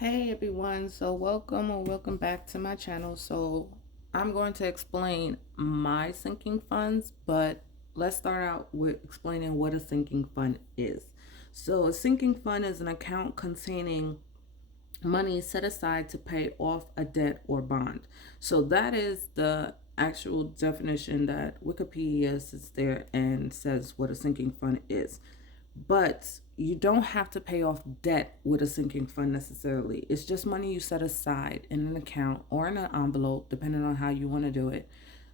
Hey everyone, so welcome or welcome back to my channel. So I'm going to explain my sinking funds, but let's start out with explaining what a sinking fund is. So a sinking fund is an account containing money set aside to pay off a debt or bond. So that is the actual definition that Wikipedia sits there and says what a sinking fund is. But you don't have to pay off debt with a sinking fund necessarily. It's just money you set aside in an account or in an envelope, depending on how you want to do it.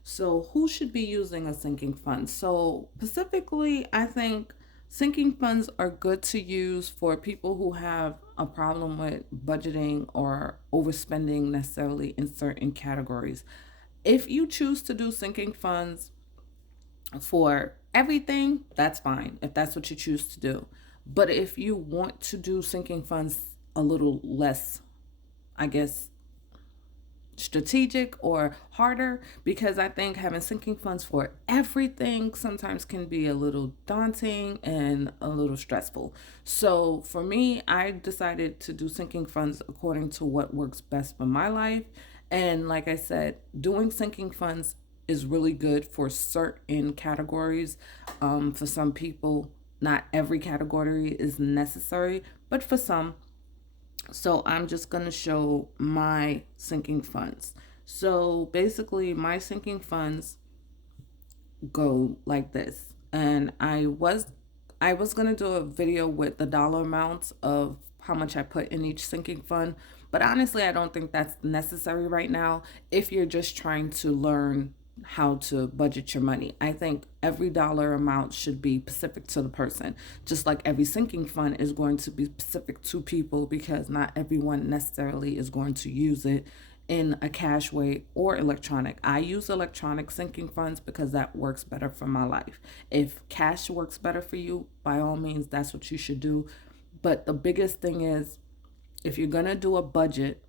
So, who should be using a sinking fund? So, specifically, I think sinking funds are good to use for people who have a problem with budgeting or overspending necessarily in certain categories. If you choose to do sinking funds for everything, that's fine if that's what you choose to do. But if you want to do sinking funds a little less, I guess, strategic or harder, because I think having sinking funds for everything sometimes can be a little daunting and a little stressful. So for me, I decided to do sinking funds according to what works best for my life. And like I said, doing sinking funds is really good for certain categories. For some people, not every category is necessary, but for some, so I'm just going to show my sinking funds. So basically, my sinking funds go like this. And I was going to do a video with the dollar amounts of how much I put in each sinking fund, but honestly, I don't think that's necessary right now if you're just trying to learn how to budget your money. I think every dollar amount should be specific to the person, just like every sinking fund is going to be specific to people because not everyone necessarily is going to use it in a cash way or electronic. I use electronic sinking funds because that works better for my life. If cash works better for you, by all means, that's what you should do. But the biggest thing is, if you're going to do a budget,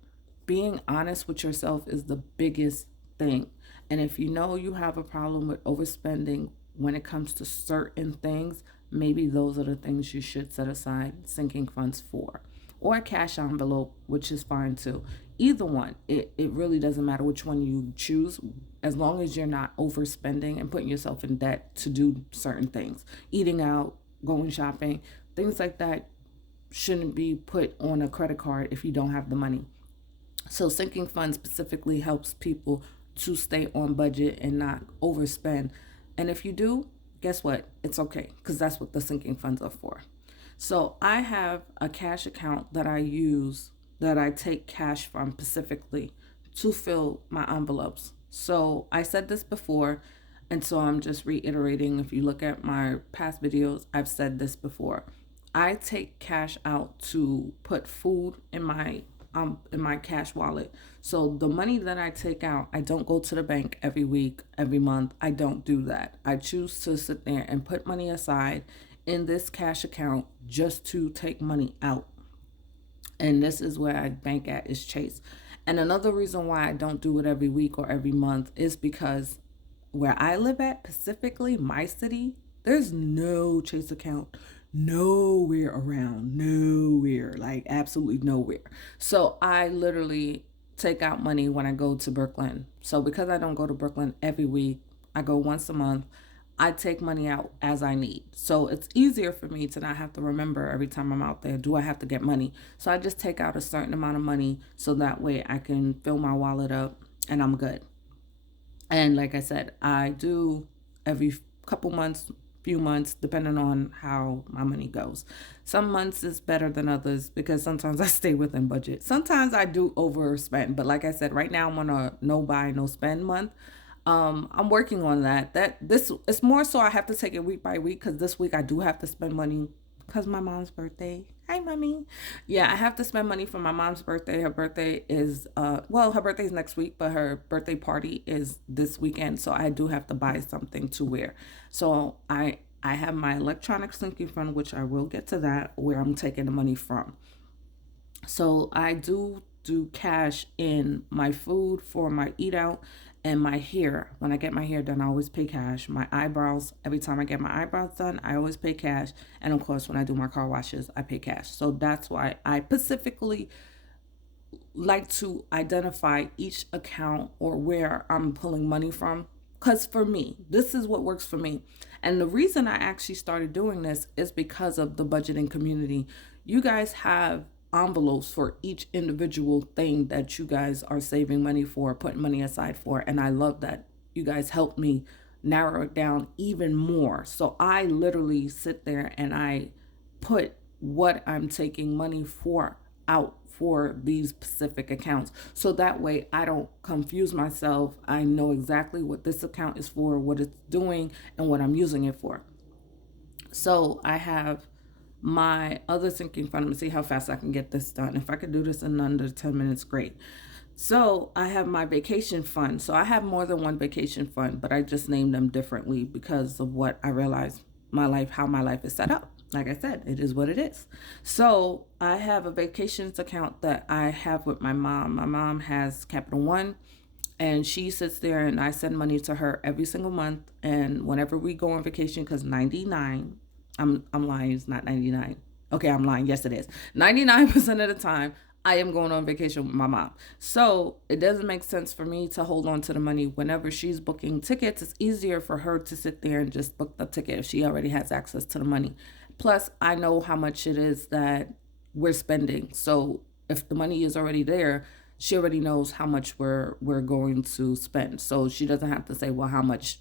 being honest with yourself is the biggest thing. And if you know you have a problem with overspending when it comes to certain things, maybe those are the things you should set aside sinking funds for. Or a cash envelope, which is fine too. Either one, it really doesn't matter which one you choose, as long as you're not overspending and putting yourself in debt to do certain things. Eating out, going shopping, things like that shouldn't be put on a credit card if you don't have the money. So sinking fund specifically helps people to stay on budget and not overspend. And if you do, guess what? It's okay because that's what the sinking funds are for. So I have a cash account that I use, that I take cash from specifically to fill my envelopes. So I said this before, and so I'm just reiterating. If you look at my past videos, I've said this before. I take cash out to put food in my cash wallet. So the money that I take out, I don't go to the bank every week, every month. I don't do that. I choose to sit there and put money aside in this cash account just to take money out. And this is where I bank at, is Chase. And another reason why I don't do it every week or every month is because where I live at, specifically my city, there's no Chase account nowhere around, nowhere, like absolutely nowhere. So I literally take out money when I go to Brooklyn. So because I don't go to Brooklyn every week, I go once a month. I take money out as I need. So it's easier for me to not have to remember every time I'm out there, do I have to get money? So I just take out a certain amount of money so that way I can fill my wallet up and I'm good. And like I said, I do every couple months, few months, depending on how my money goes. Some months is better than others because sometimes I stay within budget. Sometimes I do overspend, but like I said, right now I'm on a no buy, no spend month. I'm working on that. This it's more so I have to take it week by week because this week I do have to spend money because my mom's birthday. Hi, mommy. Yeah, I have to spend money for my mom's birthday. Her birthday is her birthday is next week, but her birthday party is this weekend. So I do have to buy something to wear. So I have my electronic sinking fund, which I will get to that, where I'm taking the money from. So I do cash in my food for my eat out and my hair. When I get my hair done, I always pay cash. My eyebrows, every time I get my eyebrows done, I always pay cash. And of course, when I do my car washes, I pay cash. So that's why I specifically like to identify each account or where I'm pulling money from. Because for me, this is what works for me. And the reason I actually started doing this is because of the budgeting community. You guys have envelopes for each individual thing that you guys are saving money for, putting money aside for. And I love that you guys helped me narrow it down even more. So I literally sit there and I put what I'm taking money for out for these specific accounts. So that way I don't confuse myself. I know exactly what this account is for, what it's doing, and what I'm using it for. So I have my other sinking fund. Let me see how fast I can get this done. If I could do this in under 10 minutes, great. So I have my vacation fund. So I have more than one vacation fund, but I just named them differently because of what I realized how my life is set up. Like I said, it is what it is. So I have a vacations account that I have with my mom. My mom has Capital One, and she sits there and I send money to her every single month. And whenever we go on vacation, because 99, I'm lying, it's not 99. Okay, I'm lying. Yes, it is. 99% of the time, I am going on vacation with my mom. So it doesn't make sense for me to hold on to the money. Whenever she's booking tickets, it's easier for her to sit there and just book the ticket if she already has access to the money. Plus, I know how much it is that we're spending. So if the money is already there, she already knows how much we're going to spend. So she doesn't have to say, well, how much,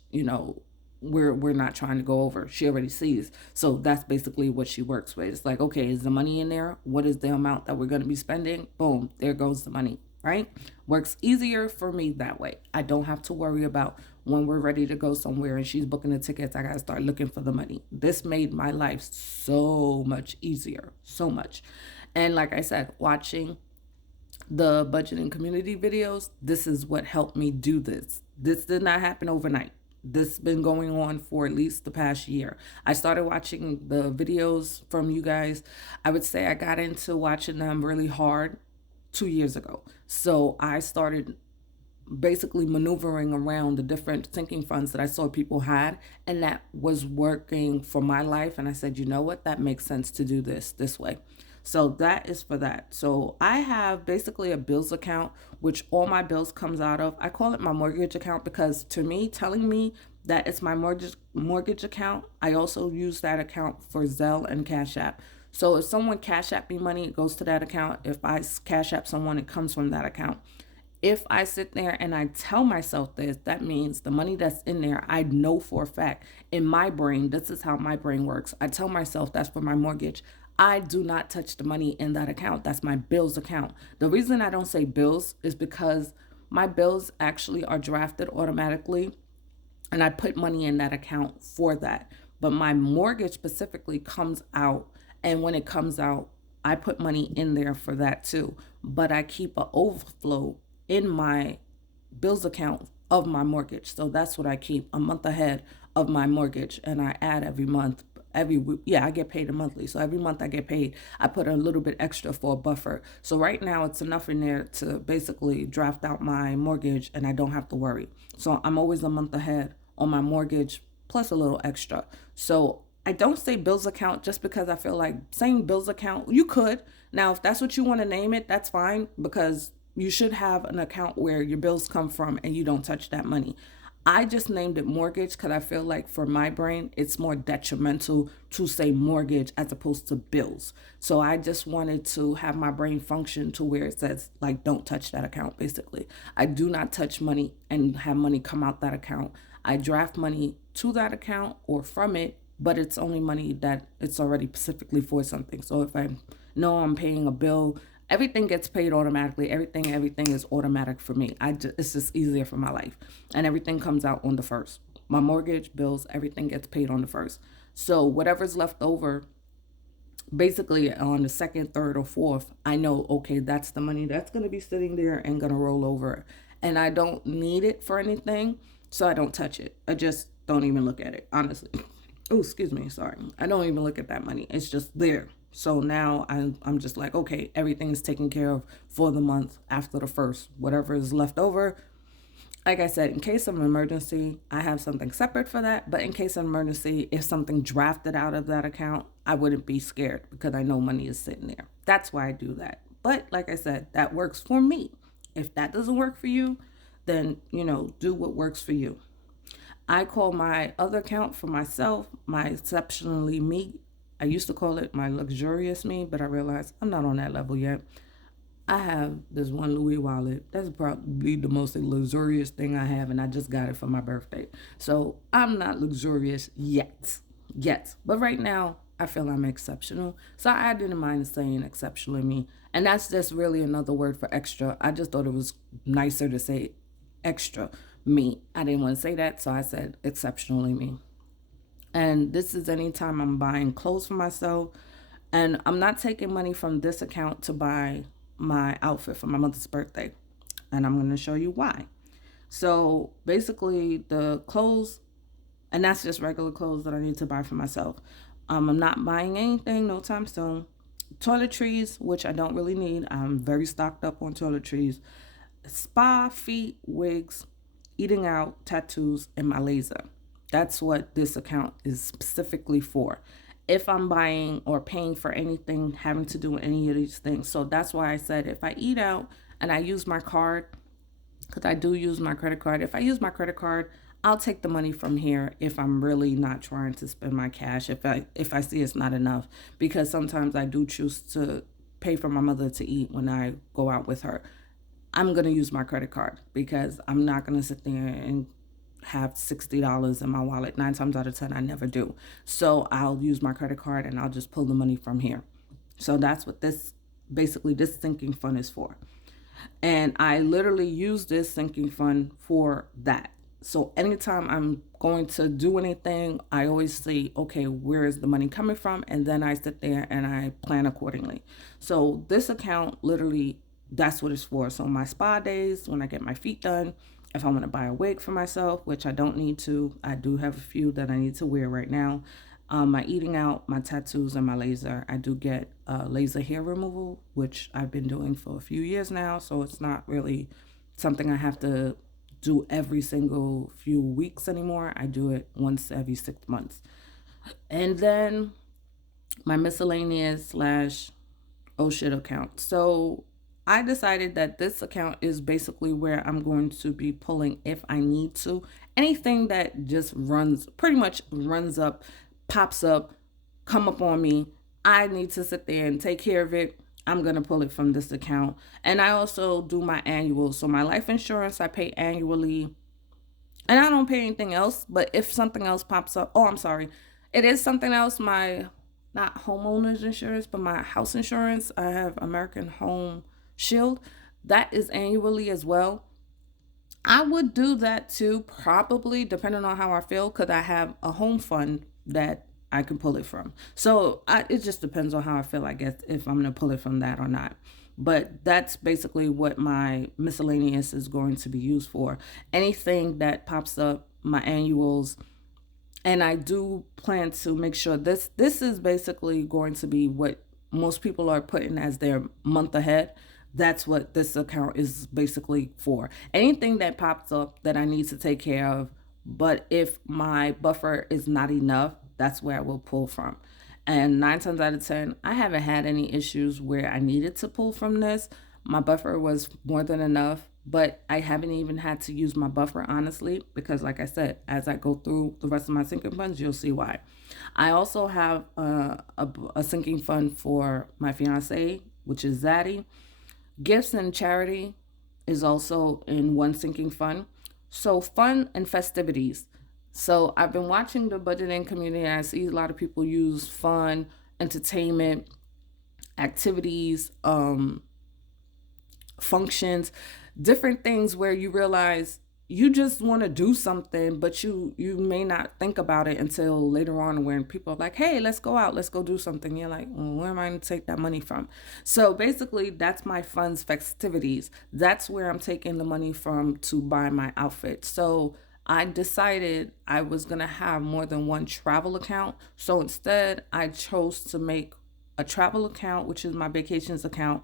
we're not trying to go over. She already sees. So that's basically what she works with. It's like, okay, is the money in there? What is the amount that we're going to be spending? Boom, there goes the money, right? Works easier for me that way. I don't have to worry about when we're ready to go somewhere and she's booking the tickets, I got to start looking for the money. This made my life so much easier, so much. And like I said, watching the budgeting community videos, this is what helped me do this. This did not happen overnight. This has been going on for at least the past year. I started watching the videos from you guys. I would say I got into watching them really hard 2 years ago. So I started basically maneuvering around the different sinking funds that I saw people had, and that was working for my life. And I said, you know what, that makes sense to do this way. So that is for that. So I have basically a bills account, which all my bills comes out of. I call it my mortgage account because to me, telling me that it's my mortgage account, I also use that account for Zelle and Cash App. So if someone Cash App me money, it goes to that account. If I Cash App someone, it comes from that account. If I sit there and I tell myself this, that means the money that's in there, I know for a fact in my brain, this is how my brain works. I tell myself that's for my mortgage. I do not touch the money in that account. That's my bills account. The reason I don't say bills is because my bills actually are drafted automatically and I put money in that account for that. But my mortgage specifically comes out. And when it comes out, I put money in there for that too. But I keep an overflow in my bills account of my mortgage. So that's what I keep a month ahead of my mortgage. And I add every month. I get paid monthly. So every month I get paid, I put a little bit extra for a buffer. So right now it's enough in there to basically draft out my mortgage and I don't have to worry. So I'm always a month ahead on my mortgage plus a little extra. So I don't say bills account just because I feel like saying bills account, you could. Now, if that's what you want to name it, that's fine because you should have an account where your bills come from and you don't touch that money. I just named it mortgage because I feel like for my brain, it's more detrimental to say mortgage as opposed to bills. So I just wanted to have my brain function to where it says, like, don't touch that account, basically. I do not touch money and have money come out that account. I draft money to that account or from it, but it's only money that it's already specifically for something. So if I know I'm paying a bill, everything gets paid automatically. Everything is automatic for me. It's just easier for my life. And everything comes out on the first. My mortgage, bills, everything gets paid on the first. So whatever's left over, basically on the second, third, or fourth, I know, okay, that's the money that's going to be sitting there and going to roll over. And I don't need it for anything, so I don't touch it. I just don't even look at it, honestly. Oh, excuse me, sorry. I don't even look at that money. It's just there. So now I'm just like, okay, everything is taken care of for the month after the first. Whatever is left over, like I said, in case of an emergency, I have something separate for that. But in case of emergency, if something drafted out of that account, I wouldn't be scared because I know money is sitting there. That's why I do that. But like I said, that works for me. If that doesn't work for you, then, do what works for you. I call my other account for myself my exceptionally me. I used to call it my luxurious me, but I realized I'm not on that level yet. I have this one Louis wallet. That's probably the most luxurious thing I have, and I just got it for my birthday. So I'm not luxurious yet. Yet. But right now, I feel I'm exceptional. So I didn't mind saying exceptionally me. And that's just really another word for extra. I just thought it was nicer to say extra me. I didn't want to say that, so I said exceptionally me. And this is anytime I'm buying clothes for myself. And I'm not taking money from this account to buy my outfit for my mother's birthday. And I'm going to show you why. So basically, the clothes, and that's just regular clothes that I need to buy for myself. I'm not buying anything no time soon. Toiletries, which I don't really need. I'm very stocked up on toiletries. Spa, feet, wigs, eating out, tattoos, and my laser. That's what this account is specifically for. If I'm buying or paying for anything having to do with any of these things. So that's why I said if I eat out and I use my card, because I do use my credit card, if I use my credit card, I'll take the money from here if I'm really not trying to spend my cash, if I see it's not enough. Because sometimes I do choose to pay for my mother to eat when I go out with her. I'm going to use my credit card because I'm not going to sit there and have $60 in my wallet. 9 times out of 10, I never do. So I'll use my credit card and I'll just pull the money from here. So that's what this sinking fund is for. And I literally use this sinking fund for that. So anytime I'm going to do anything, I always see, okay, where is the money coming from? And then I sit there and I plan accordingly. So this account literally, that's what it's for. So my spa days, when I get my feet done, if I want to buy a wig for myself, which I don't need to, I do have a few that I need to wear right now. My eating out, my tattoos, and my laser. I do get laser hair removal, which I've been doing for a few years now. So it's not really something I have to do every single few weeks anymore. I do it once every 6 months. And then my miscellaneous slash oh shit account. So I decided that this account is basically where I'm going to be pulling if I need to. Anything that just pretty much runs up, pops up, come up on me. I need to sit there and take care of it. I'm going to pull it from this account. And I also do my annual. So my life insurance, I pay annually. And I don't pay anything else. But if something else pops up, oh, I'm sorry. It is something else. My, not homeowner's insurance, but my house insurance. I have American Home Shield. That is annually as well. I would do that too, probably, depending on how I feel, because I have a home fund that I can pull it from. So it just depends on how I feel, I guess, if I'm going to pull it from that or not. But that's basically what my miscellaneous is going to be used for. Anything that pops up, my annuals, and I do plan to make sure this is basically going to be what most people are putting as their month ahead. That's what this account is basically for. Anything that pops up that I need to take care of, but if my buffer is not enough, that's where I will pull from. And 9 times out of 10, I haven't had any issues where I needed to pull from this. My buffer was more than enough, but I haven't even had to use my buffer, honestly, because like I said, as I go through the rest of my sinking funds, you'll see why. I also have a sinking fund for my fiance, which is Zaddy. Gifts and charity is also in one sinking fund. So fun and festivities. So I've been watching the budgeting community and I see a lot of people use fun, entertainment, activities, functions, different things where you realize you just want to do something, but you may not think about it until later on when people are like, hey, let's go out, let's go do something. You're like, well, where am I going to take that money from? So basically, that's my funds festivities. That's where I'm taking the money from to buy my outfit. So I decided I was going to have more than one travel account. So instead, I chose to make a travel account, which is my vacations account.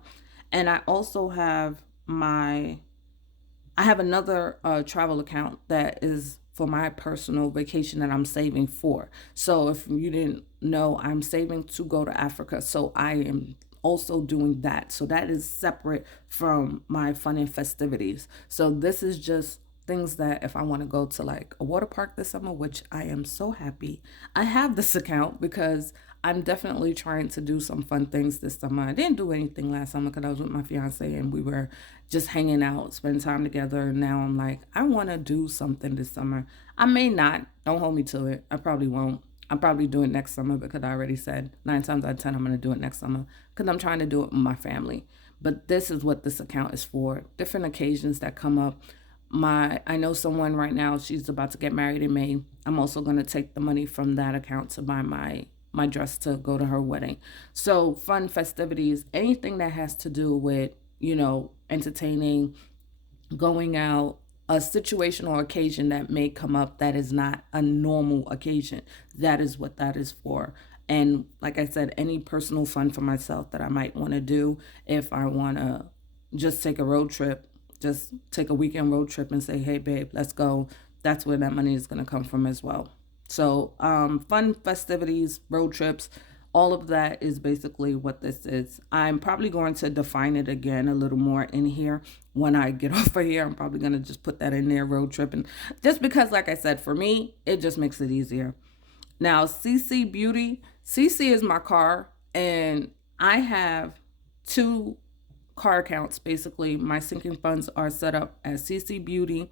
And I also have I have another travel account that is for my personal vacation that I'm saving for. So if you didn't know, I'm saving to go to Africa. So I am also doing that. So that is separate from my fun and festivities. So this is just things that if I want to go to like a water park this summer, which I am so happy I have this account, because I'm definitely trying to do some fun things this summer. I didn't do anything last summer because I was with my fiance and we were just hanging out, spending time together. Now I'm like, I want to do something this summer. I may not. Don't hold me to it. I probably won't. I'll probably do it next summer because I already said 9 times out of 10 I'm going to do it next summer because I'm trying to do it with my family. But this is what this account is for. Different occasions that come up. I know someone right now, she's about to get married in May. I'm also going to take the money from that account to buy my dress to go to her wedding. So fun festivities, anything that has to do with, entertaining, going out, a situation or occasion that may come up that is not a normal occasion. That is what that is for. And like I said, any personal fun for myself that I might want to do, if I want to just take a road trip, just take a weekend road trip and say, hey, babe, let's go. That's where that money is going to come from as well. So, fun festivities, road trips, all of that is basically what this is. I'm probably going to define it again a little more in here when I get off of here. I'm probably going to just put that in there, road trip. And just because, like I said, for me, it just makes it easier. Now, CC Beauty, CC is my car, and I have two car accounts. Basically, my sinking funds are set up as CC Beauty,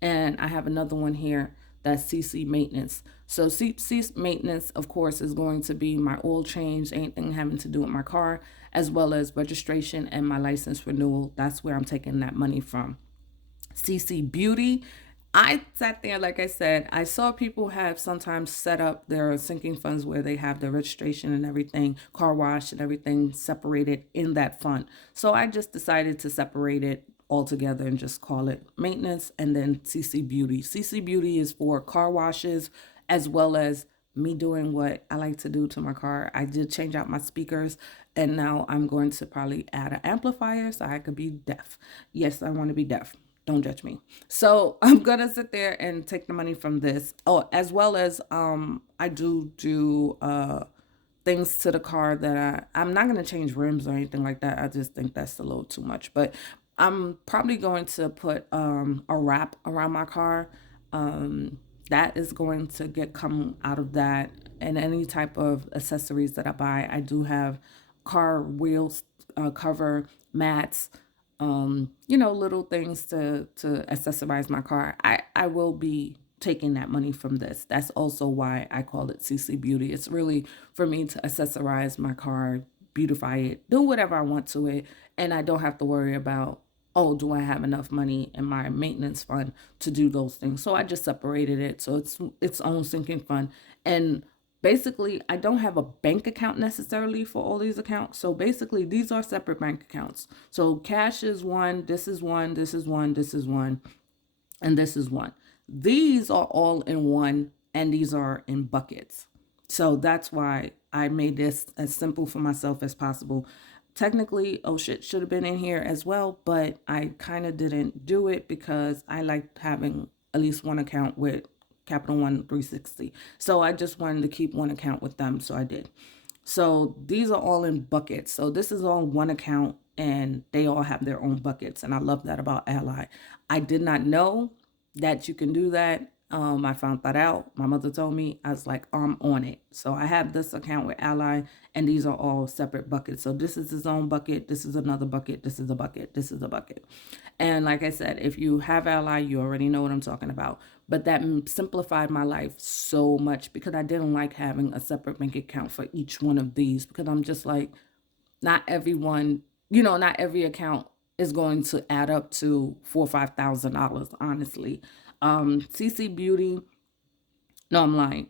and I have another one here that's CC Maintenance. So CC Maintenance, of course, is going to be my oil change, anything having to do with my car, as well as registration and my license renewal. That's where I'm taking that money from. CC Beauty, I sat there, like I said, I saw people have sometimes set up their sinking funds where they have their registration and everything, car wash and everything separated in that fund. So I just decided to separate it all together and just call it maintenance and then CC Beauty. CC Beauty is for car washes as well as me doing what I like to do to my car. I did change out my speakers, and now I'm going to probably add an amplifier so I could be deaf. Yes, I want to be deaf. Don't judge me. So I'm gonna sit there and take the money from this. Oh, as well as I do things to the car that I'm not gonna change rims or anything like that. I just think that's a little too much. But I'm probably going to put a wrap around my car. That is going to come out of that, and any type of accessories that I buy. I do have car wheels cover mats, little things to accessorize my car. I will be taking that money from this. That's also why I call it CC Beauty. It's really for me to accessorize my car, beautify it, do whatever I want to it, and I don't have to worry about, oh, do I have enough money in my maintenance fund to do those things? So I just separated it. So it's its own sinking fund. And basically, I don't have a bank account necessarily for all these accounts. So basically, these are separate bank accounts. So cash is one, this is one, this is one, this is one, and this is one. These are all in one, and these are in buckets. So that's why I made this as simple for myself as possible. Technically, oh shit, should have been in here as well, but I kind of didn't do it because I liked having at least one account with Capital One 360. So I just wanted to keep one account with them, so I did. So these are all in buckets. So this is all one account, and they all have their own buckets, and I love that about Ally. I did not know that you can do that. I found that out. My mother told me. I was like, I'm on it. So I have this account with Ally, and these are all separate buckets. So this is his own bucket. This is another bucket. This is a bucket. This is a bucket. And like I said, if you have Ally, you already know what I'm talking about. But that simplified my life so much because I didn't like having a separate bank account for each one of these, because I'm just like, not everyone, not every account is going to add up to $4,000 or $5,000, honestly. CC Beauty, no, I'm lying.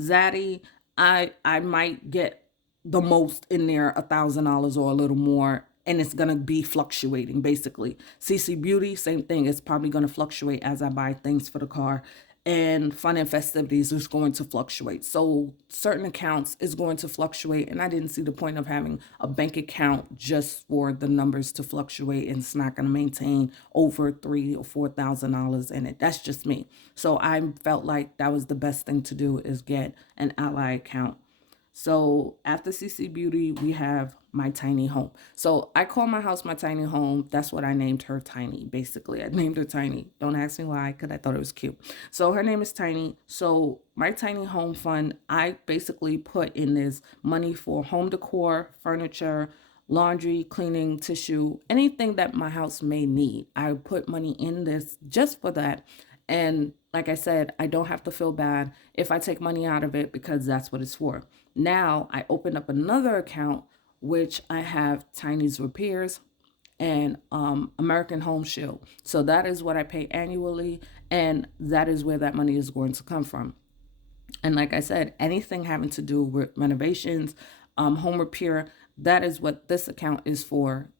Zaddy, I might get the most in there, $1,000 or a little more, and it's gonna be fluctuating basically. CC Beauty, same thing. It's probably gonna fluctuate as I buy things for the car. And fun and festivities is going to fluctuate. So certain accounts is going to fluctuate, and I didn't see the point of having a bank account just for the numbers to fluctuate, and it's not going to maintain over $3,000 or $4,000 in it. That's just me. So I felt like that was the best thing to do, is get an Ally account. So after CC Beauty, we have my tiny home. So I call my house my tiny home. That's what I named her, Tiny. Basically, I named her Tiny. Don't ask me why, because I thought it was cute. So her name is Tiny. So my tiny home fund, I basically put in this money for home decor, furniture, laundry, cleaning, tissue, anything that my house may need. I put money in this just for that. And like I said, I don't have to feel bad if I take money out of it because that's what it's for. Now I opened up another account, which I have Tiny's Repairs and American Home Shield. So that is what I pay annually, and that is where that money is going to come from. And like I said, anything having to do with renovations, home repair, that is what this account is for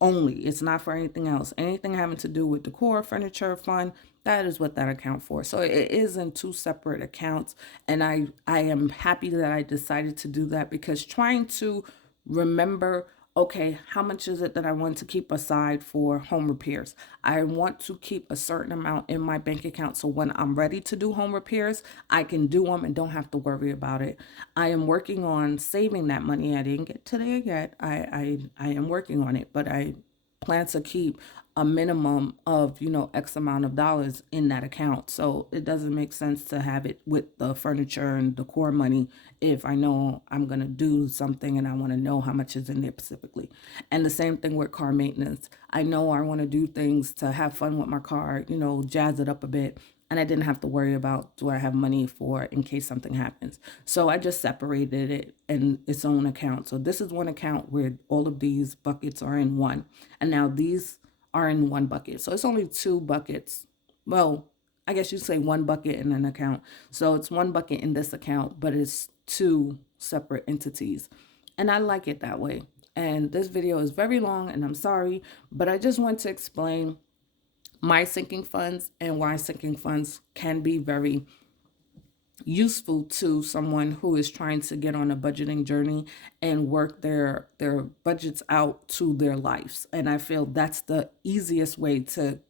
only. It's not for anything else. Anything having to do with decor, furniture, fun, that is what that account for. So it is in two separate accounts. And I am happy that I decided to do that, because trying to remember, okay, how much is it that I want to keep aside for home repairs? I want to keep a certain amount in my bank account so when I'm ready to do home repairs, I can do them and don't have to worry about it. I am working on saving that money. I didn't get to there yet. I am working on it, but I plan to keep a minimum of, X amount of dollars in that account. So it doesn't make sense to have it with the furniture and decor money if I know I'm going to do something and I want to know how much is in there specifically. And the same thing with car maintenance. I know I want to do things to have fun with my car, jazz it up a bit. And I didn't have to worry about, do I have money for in case something happens. So I just separated it in its own account. So this is one account where all of these buckets are in one. And now these are in one bucket. So it's only two buckets. Well, I guess you'd say one bucket in an account. So it's one bucket in this account, but it's two separate entities. And I like it that way. And this video is very long and I'm sorry, but I just want to explain my sinking funds and why sinking funds can be very useful to someone who is trying to get on a budgeting journey and work their budgets out to their lives. And I feel that's the easiest way to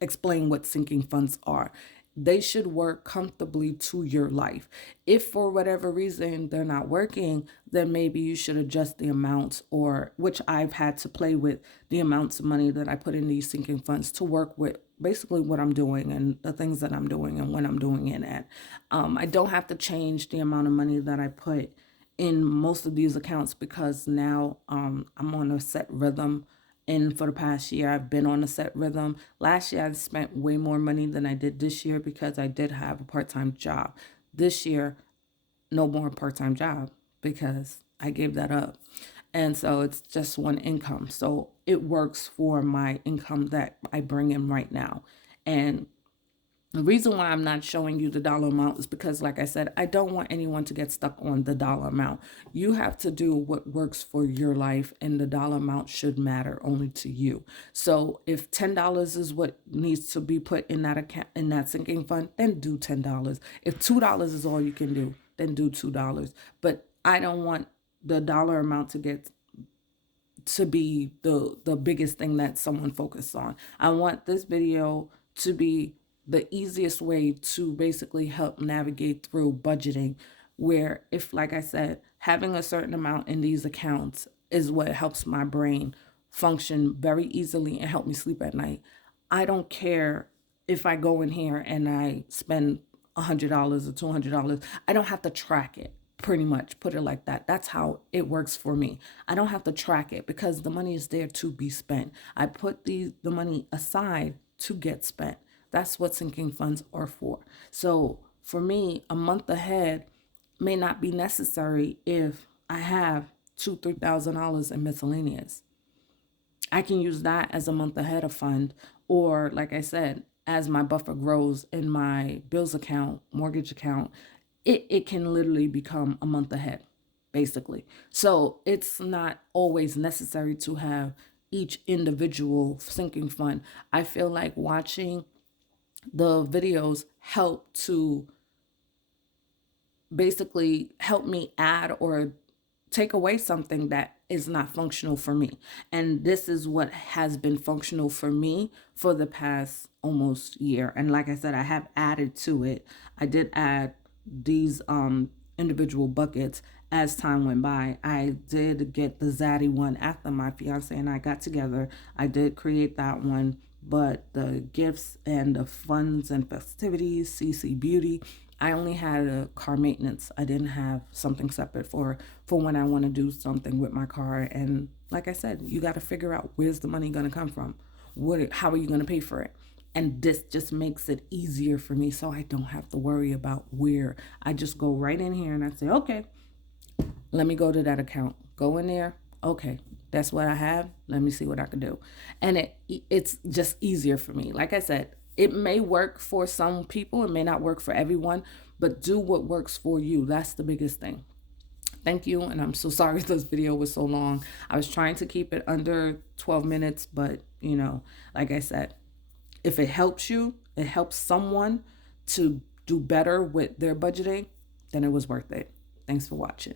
explain what sinking funds are. They should work comfortably to your life. If for whatever reason they're not working, then maybe you should adjust the amounts, or which I've had to play with the amounts of money that I put in these sinking funds to work with basically what I'm doing and the things that I'm doing and when I'm doing it at. I don't have to change the amount of money that I put in most of these accounts because now I'm on a set rhythm. And for the past year, I've been on a set rhythm. Last year, I spent way more money than I did this year because I did have a part-time job. This year, no more part-time job because I gave that up. And so it's just one income. So it works for my income that I bring in right now. And the reason why I'm not showing you the dollar amount is because, like I said, I don't want anyone to get stuck on the dollar amount. You have to do what works for your life, and the dollar amount should matter only to you. So if $10 is what needs to be put in that account, in that sinking fund, then do $10. If $2 is all you can do, then do $2. But I don't want the dollar amount to be the biggest thing that someone focuses on. I want this video to be the easiest way to basically help navigate through budgeting, where if, like I said, having a certain amount in these accounts is what helps my brain function very easily and help me sleep at night. I don't care if I go in here and I spend $100 or $200. I don't have to track it. Pretty much, put it like that. That's how it works for me. I don't have to track it because the money is there to be spent. I put the money aside to get spent. That's what sinking funds are for. So for me, a month ahead may not be necessary if I have $2,000-$3,000 in miscellaneous. I can use that as a month ahead of fund, or like I said, as my buffer grows in my bills account, mortgage account, it can literally become a month ahead, basically. So it's not always necessary to have each individual sinking fund. I feel like watching the videos help to basically help me add or take away something that is not functional for me. And this is what has been functional for me for the past almost year. And like I said, I have added to it. I did add these individual buckets as time went by. I did get the Zaddy one after my fiance and I got together. I did create that one, but the gifts and the funds and festivities, CC Beauty, I only had a car maintenance. I didn't have something separate for when I want to do something with my car. And like I said, you got to figure out, where's the money going to come from? How are you going to pay for it? And this just makes it easier for me, so I don't have to worry about where. I just go right in here and I say, okay, let me go to that account. Go in there. Okay, that's what I have. Let me see what I can do. And it's just easier for me. Like I said, it may work for some people, it may not work for everyone, but do what works for you. That's the biggest thing. Thank you, and I'm so sorry this video was so long. I was trying to keep it under 12 minutes, but like I said, if it helps you, it helps someone to do better with their budgeting, then it was worth it. Thanks for watching.